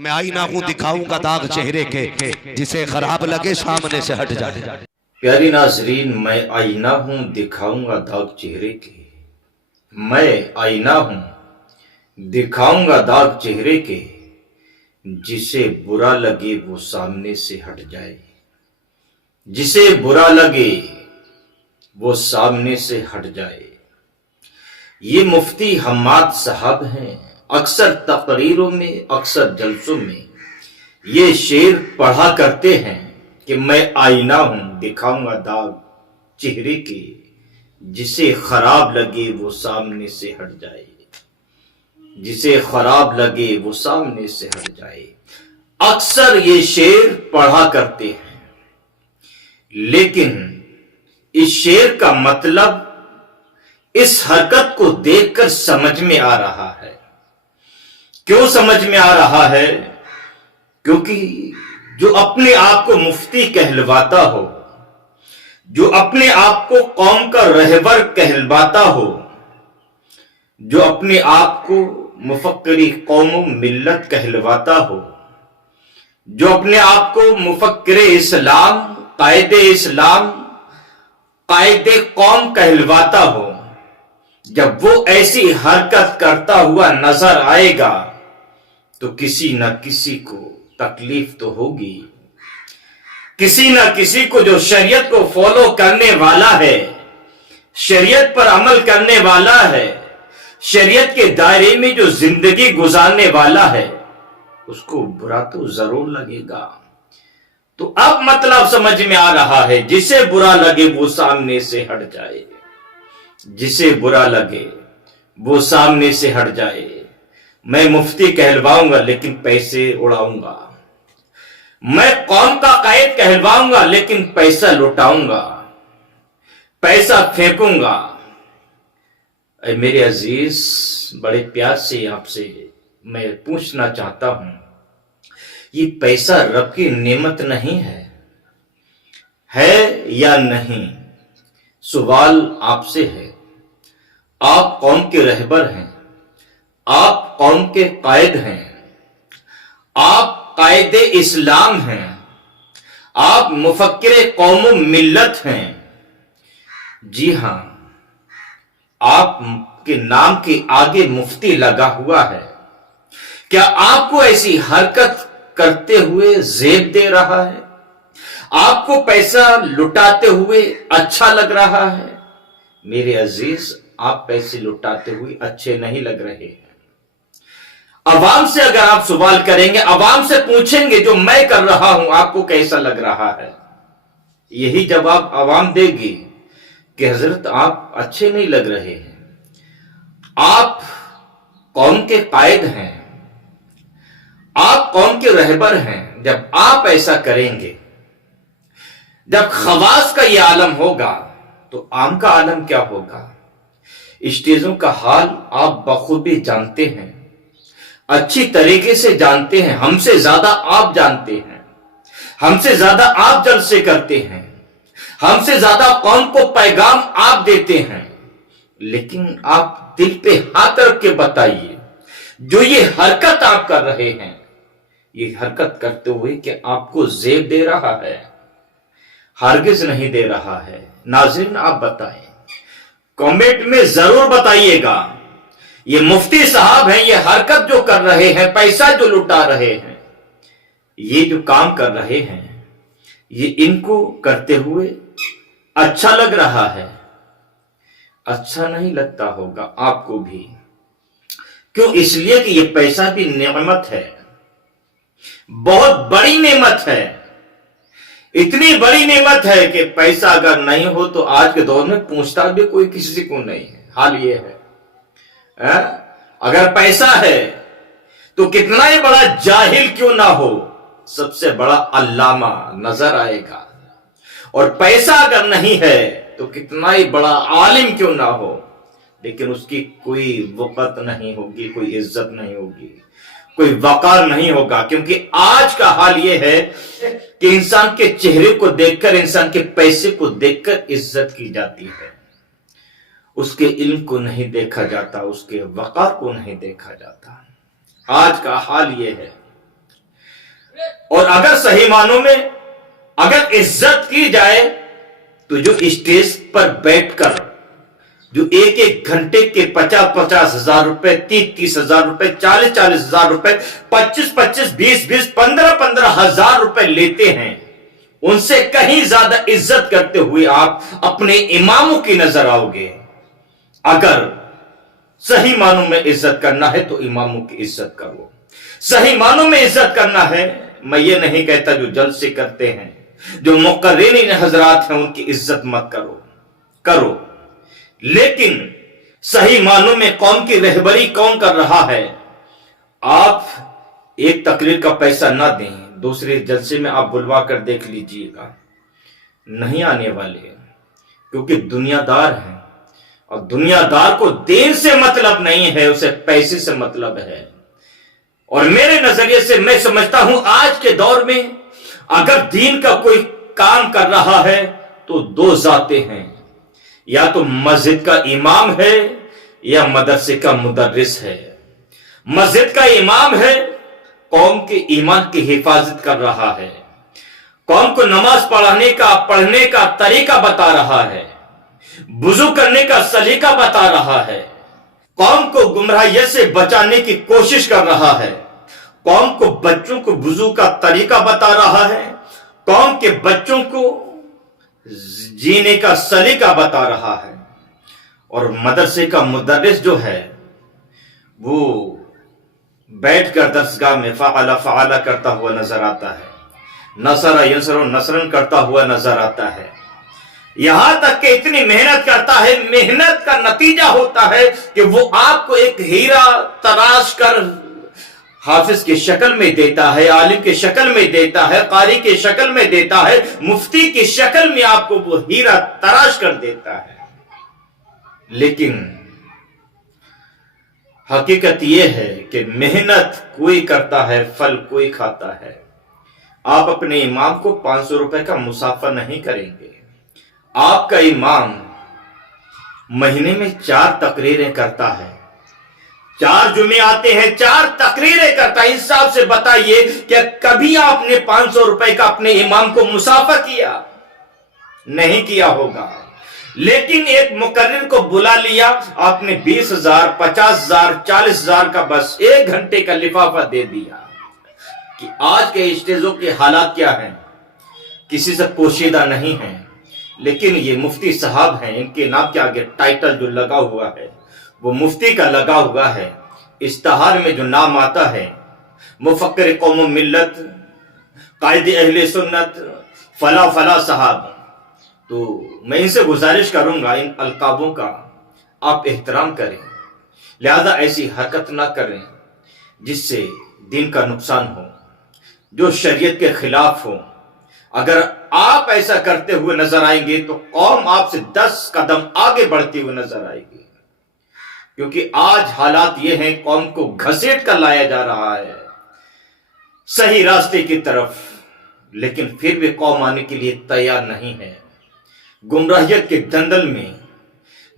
میں آئینہ ہوں دکھاؤں گا داغ چہرے کے، جسے خراب لگے سامنے سے ہٹ جائے۔ پیاری ناظرین، میں آئینہ ہوں دکھاؤں گا داغ چہرے کے، میں آئینہ ہوں دکھاؤں گا داغ چہرے کے، جسے برا لگے وہ سامنے سے ہٹ جائے، جسے برا لگے وہ سامنے سے ہٹ جائے۔ یہ مفتی حماد صاحب ہیں، اکثر تقریروں میں، اکثر جلسوں میں یہ شعر پڑھا کرتے ہیں کہ میں آئینہ ہوں دکھاؤں گا داغ چہرے کے، جسے خراب لگے وہ سامنے سے ہٹ جائے، جسے خراب لگے وہ سامنے سے ہٹ جائے۔ اکثر یہ شعر پڑھا کرتے ہیں، لیکن اس شعر کا مطلب اس حرکت کو دیکھ کر سمجھ میں آ رہا ہے۔ کیوں سمجھ میں آ رہا ہے؟ کیونکہ جو اپنے آپ کو مفتی کہلواتا ہو، جو اپنے آپ کو قوم کا رہبر کہلواتا ہو، جو اپنے آپ کو مفکری قوم و ملت کہلواتا ہو، جو اپنے آپ کو مفکر اسلام، اسلام، قائد قوم کہلواتا ہو، جب وہ ایسی حرکت کرتا ہوا نظر آئے گا تو کسی نہ کسی کو تکلیف تو ہوگی، کسی نہ کسی کو جو شریعت کو فالو کرنے والا ہے، شریعت پر عمل کرنے والا ہے، شریعت کے دائرے میں جو زندگی گزارنے والا ہے، اس کو برا تو ضرور لگے گا۔ تو اب مطلب سمجھ میں آ رہا ہے، جسے برا لگے وہ سامنے سے ہٹ جائے، جسے برا لگے وہ سامنے سے ہٹ جائے۔ میں مفتی کہلواؤں گا لیکن پیسے اڑاؤں گا، میں قوم کا قائد کہلواؤں گا لیکن پیسہ لٹاؤں گا، پیسہ پھینکوں گا۔ اے میرے عزیز، بڑے پیار سے آپ سے میں پوچھنا چاہتا ہوں، یہ پیسہ رب کی نعمت نہیں ہے یا نہیں؟ سوال آپ سے ہے۔ آپ قوم کے رہبر ہیں، آپ قوم کے قائد ہیں، آپ قائد اسلام ہیں، آپ مفکر قوم و ملت ہیں۔ جی ہاں، آپ کے نام کے آگے مفتی لگا ہوا ہے۔ کیا آپ کو ایسی حرکت کرتے ہوئے زیب دے رہا ہے؟ آپ کو پیسہ لٹاتے ہوئے اچھا لگ رہا ہے؟ میرے عزیز، آپ پیسے لٹاتے ہوئے اچھے نہیں لگ رہے ہیں۔ عوام سے اگر آپ سوال کریں گے، عوام سے پوچھیں گے جو میں کر رہا ہوں آپ کو کیسا لگ رہا ہے، یہی جواب عوام دے گی کہ حضرت آپ اچھے نہیں لگ رہے ہیں۔ آپ قوم کے قائد ہیں، آپ قوم کے رہبر ہیں۔ جب آپ ایسا کریں گے، جب خواص کا یہ عالم ہوگا تو عام کا عالم کیا ہوگا؟ اسٹیجوں کا حال آپ بخوبی جانتے ہیں، اچھی طریقے سے جانتے ہیں، ہم سے زیادہ آپ جانتے ہیں، ہم سے زیادہ آپ جلسے کرتے ہیں، ہم سے زیادہ قوم کو پیغام آپ دیتے ہیں۔ لیکن آپ دل پہ ہاتھ رکھ کے بتائیے، جو یہ حرکت آپ کر رہے ہیں، یہ حرکت کرتے ہوئے کہ آپ کو زیب دے رہا ہے؟ ہرگز نہیں دے رہا ہے۔ ناظرین، آپ بتائیں، کمنٹ میں ضرور بتائیے گا، یہ مفتی صاحب ہیں، یہ حرکت جو کر رہے ہیں، پیسہ جو لٹا رہے ہیں، یہ جو کام کر رہے ہیں، یہ ان کو کرتے ہوئے اچھا لگ رہا ہے؟ اچھا نہیں لگتا ہوگا آپ کو بھی۔ کیوں؟ اس لیے کہ یہ پیسہ بھی نعمت ہے، بہت بڑی نعمت ہے۔ اتنی بڑی نعمت ہے کہ پیسہ اگر نہیں ہو تو آج کے دور میں پوچھتا بھی کوئی کسی کو نہیں ہے۔ حال یہ ہے، اگر پیسہ ہے تو کتنا ہی بڑا جاہل کیوں نہ ہو، سب سے بڑا علامہ نظر آئے گا۔ اور پیسہ اگر نہیں ہے تو کتنا ہی بڑا عالم کیوں نہ ہو، لیکن اس کی کوئی وقت نہیں ہوگی، کوئی عزت نہیں ہوگی، کوئی وقار نہیں ہوگا۔ کیونکہ آج کا حال یہ ہے کہ انسان کے چہرے کو دیکھ کر، انسان کے پیسے کو دیکھ کر عزت کی جاتی ہے، اس کے علم کو نہیں دیکھا جاتا، اس کے وقار کو نہیں دیکھا جاتا۔ آج کا حال یہ ہے۔ اور اگر صحیح معنوں میں اگر عزت کی جائے تو جو اسٹیج پر بیٹھ کر جو ایک ایک گھنٹے کے 50-50 ہزار روپے 30-30 ہزار روپے 40-40 ہزار روپے 25-25 20-20 15-15 ہزار روپے لیتے ہیں، ان سے کہیں زیادہ عزت کرتے ہوئے آپ اپنے اماموں کی نظر آؤ گے۔ اگر صحیح معنوں میں عزت کرنا ہے تو اماموں کی عزت کرو، صحیح معنوں میں عزت کرنا ہے، میں یہ نہیں کہتا جو جلسے کرتے ہیں جو مقررین حضرات ہیں ان کی عزت مت کرو، لیکن صحیح معنوں میں قوم کی رہبری کون کر رہا ہے؟ آپ ایک تقریر کا پیسہ نہ دیں، دوسرے جلسے میں آپ بلوا کر دیکھ لیجئے گا، نہیں آنے والے، کیونکہ دنیا دار ہیں، اور دنیا دار کو دین سے مطلب نہیں ہے، اسے پیسے سے مطلب ہے۔ اور میرے نظریے سے میں سمجھتا ہوں آج کے دور میں اگر دین کا کوئی کام کر رہا ہے تو دو ذاتیں ہیں، یا تو مسجد کا امام ہے یا مدرسے کا مدرس ہے۔ مسجد کا امام ہے، قوم کے ایمان کی حفاظت کر رہا ہے، قوم کو نماز پڑھنے کا طریقہ بتا رہا ہے، وضو کرنے کا سلیقہ بتا رہا ہے، قوم کو گمراہیت سے بچانے کی کوشش کر رہا ہے، قوم کو بچوں کو وضو کا طریقہ بتا رہا ہے، قوم کے بچوں کو جینے کا سلیقہ بتا رہا ہے۔ اور مدرسے کا مدرس جو ہے وہ بیٹھ کر درسگاہ میں فعلا کرتا ہوا نظر آتا ہے، نصر ینصر نصرن کرتا ہوا نظر آتا ہے، یہاں تک کہ اتنی محنت کرتا ہے، محنت کا نتیجہ ہوتا ہے کہ وہ آپ کو ایک ہیرا تراش کر حافظ کی شکل میں دیتا ہے، عالم کی شکل میں دیتا ہے، قاری کی شکل میں دیتا ہے، مفتی کی شکل میں آپ کو وہ ہیرا تراش کر دیتا ہے۔ لیکن حقیقت یہ ہے کہ محنت کوئی کرتا ہے، پھل کوئی کھاتا ہے۔ آپ اپنے امام کو 500 روپے کا مسافہ نہیں کریں گے، آپ کا امام مہینے میں 4 تقریریں کرتا ہے، 4 جمعے آتے ہیں، 4 تقریریں کرتا ہے۔ انصاف سے بتائیے کہ کبھی آپ نے 500 روپے کا اپنے امام کو مسافہ کیا؟ نہیں کیا ہوگا۔ لیکن ایک مقرر کو بلا لیا، آپ نے 20,000 50,000 40,000 کا بس 1 گھنٹے کا لفافہ دے دیا۔ کہ آج کے اسٹیجوں کے حالات کیا ہیں؟ کسی سے پوشیدہ نہیں ہیں، لیکن یہ مفتی صاحب ہیں، ان کے نام کے آگے ٹائٹل جو لگا ہوا ہے وہ مفتی کا لگا ہوا ہے۔ اشتہار میں جو نام آتا ہے مفکر قوم و ملت، قائد اہل سنت، فلاں صاحب، تو میں ان سے گزارش کروں گا ان القابوں کا آپ احترام کریں، لہذا ایسی حرکت نہ کریں جس سے دین کا نقصان ہو، جو شریعت کے خلاف ہو۔ اگر آپ ایسا کرتے ہوئے نظر آئیں گے تو قوم آپ سے 10 قدم آگے بڑھتی ہوئی نظر آئے گی، کیونکہ آج حالات یہ ہیں قوم کو گھسیٹ کر لایا جا رہا ہے صحیح راستے کی طرف، لیکن پھر بھی قوم آنے کے لیے تیار نہیں ہے، گمراہیت کے دندل میں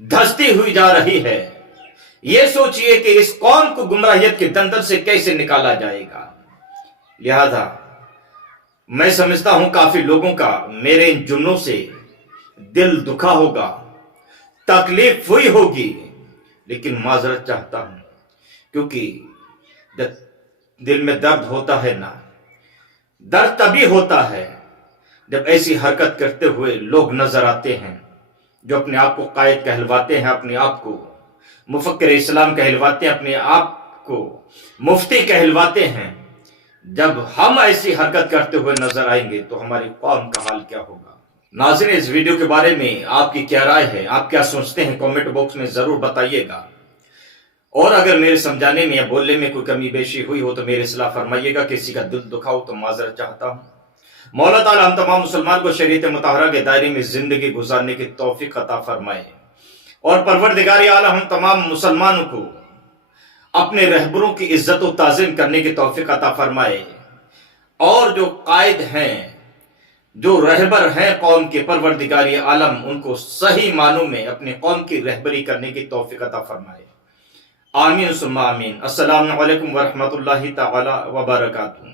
دھستی ہوئی جا رہی ہے۔ یہ سوچئے کہ اس قوم کو گمراہیت کے دندل سے کیسے نکالا جائے گا۔ لہذا میں سمجھتا ہوں کافی لوگوں کا میرے ان جملوں سے دل دکھا ہوگا، تکلیف ہوئی ہوگی، لیکن معذرت چاہتا ہوں، کیونکہ جب دل میں درد ہوتا ہے نا، درد تبھی ہوتا ہے جب ایسی حرکت کرتے ہوئے لوگ نظر آتے ہیں جو اپنے آپ کو قائد کہلواتے ہیں، اپنے آپ کو مفکر اسلام کہلواتے ہیں، اپنے آپ کو مفتی کہلواتے ہیں۔ جب ہم ایسی حرکت کرتے ہوئے نظر آئیں گے تو ہماری قوم کا حال کیا ہوگا؟ ناظرین، اس ویڈیو کے بارے میں آپ کی کیا رائے ہے؟ آپ کیا سوچتے ہیں؟ کامنٹ باکس میں ضرور بتائیے گا، اور اگر میرے سمجھانے میں یا بولنے میں کوئی کمی بیشی ہوئی ہو تو میرے اصلاح فرمائیے گا، کسی کا دل دکھا ہو تو معذرت چاہتا ہوں۔ مولا تعالی ہم تمام مسلمان کو شریعت مطہرہ کے دائرے میں زندگی گزارنے کی توفیق عطا فرمائے، اور پروردگار اعلیٰ ہم تمام مسلمانوں کو اپنے رہبروں کی عزت و تعظیم کرنے کی توفیق عطا فرمائے، اور جو قائد ہیں، جو رہبر ہیں قوم کے، پروردگار عالم ان کو صحیح معنوں میں اپنے قوم کی رہبری کرنے کی توفیق عطا فرمائے۔ آمین ثم آمین۔ السلام علیکم ورحمۃ اللہ تعالی وبرکاتہ۔